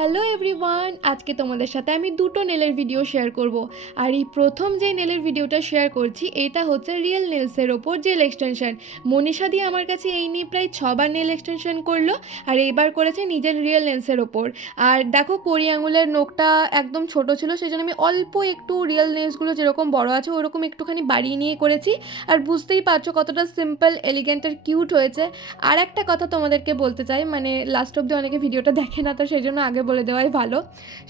Hello everyone, আজকে তোমাদের সাথে আমি দুটো নেলের ভিডিও শেয়ার করব। আর এই প্রথম যে নেলের ভিডিওটা শেয়ার করছি এটা হচ্ছে রিয়েল নেলসের ওপর জেল এক্সটেনশন। মনীষা দিয়ে আমার কাছে এই নিয়ে প্রায় 6বার নেল এক্সটেনশন করলো, আর এইবার করেছে নিজের রিয়েল নেলসের ওপর। আর দেখো কড়ি আঙুলের নখটা একদম ছোট ছিল, সেই জন্য আমি অল্প একটু রিয়েল নেলসগুলো যেরকম বড় আছে ওরকম একটুখানি বাড়িয়ে নিয়ে করেছি। আর বুঝতেই পারছো কতটা সিম্পল, এলিগেন্ট আর কিউট হয়েছে। আর একটা কথা তোমাদেরকে বলতে চাই, মানে লাস্ট অব্দি অনেকে ভিডিওটা দেখে না, তো সেই জন্য আগে বলে দেওয়াই ভালো।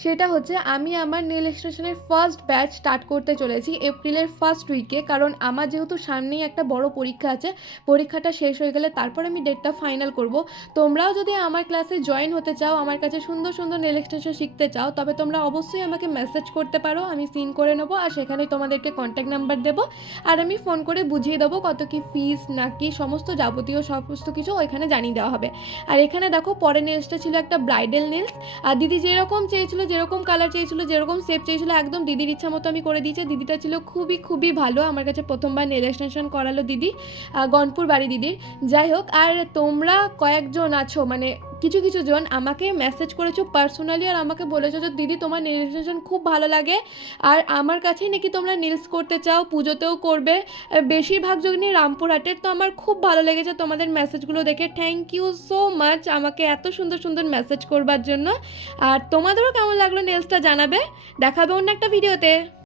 সেটা হচ্ছে আমি আমার নেল এক্সটেনশনের ফার্স্ট ব্যাচ স্টার্ট করতে চলেছি এপ্রিলের ফার্স্ট উইকে, কারণ আমার যেহেতু সামনেই একটা বড় পরীক্ষা আছে, পরীক্ষাটা শেষ হয়ে গেলে তারপর আমি ডেটটা ফাইনাল করব। তোমরাও যদি আমার ক্লাসে জয়েন হতে চাও, আমার কাছে সুন্দর সুন্দর নেল এক্সটেনশন শিখতে চাও, তবে তোমরা অবশ্যই আমাকে মেসেজ করতে পারো, আমি সিন করে নেবো আর সেখানেই তোমাদেরকে কন্ট্যাক্ট নাম্বার দেবো। আর আমি ফোন করে বুঝিয়ে দেবো কত কি ফিস নাকি সমস্ত যাবতীয় সমস্ত কিছু ওইখানে জানিয়ে দেওয়া হবে। আর এখানে দেখো পরের নেলসটা ছিল একটা ব্রাইডাল নেলস। আর দিদি যেরকম চেয়েছিল, যেরকম কালার চেয়েছিল, যেরকম শেপ চেয়েছিল, একদম দিদির ইচ্ছা মতো আমি করে দিয়েছি। দিদিটা ছিল খুবই খুবই ভালো, আমার কাছে প্রথমবার নেল এক্সটেনশন করালো দিদি, গনপুর বাড়ি দিদির। যাই হোক, আর তোমরা কয়েকজন আছো, মানে কিছু কিছু জন আমাকে মেসেজ করেছো পার্সোনালি, আর আমাকে বলেছো যে দিদি তোমার নেল এক্সটেনশন খুব ভালো লাগে, আর আমার কাছেই নাকি তোমরা নেলস করতে চাও, পুজোতেও করবে। বেশিরভাগ জনই রামপুরহাটের, তো আমার খুব ভালো লেগেছে তোমাদের মেসেজগুলো দেখে। থ্যাংক ইউ সো মাচ আমাকে এত সুন্দর সুন্দর মেসেজ করবার জন্য। আর তোমাদেরও কেমন লাগলো নেলসটা জানাবে। দেখাবে অন্য একটা ভিডিওতে।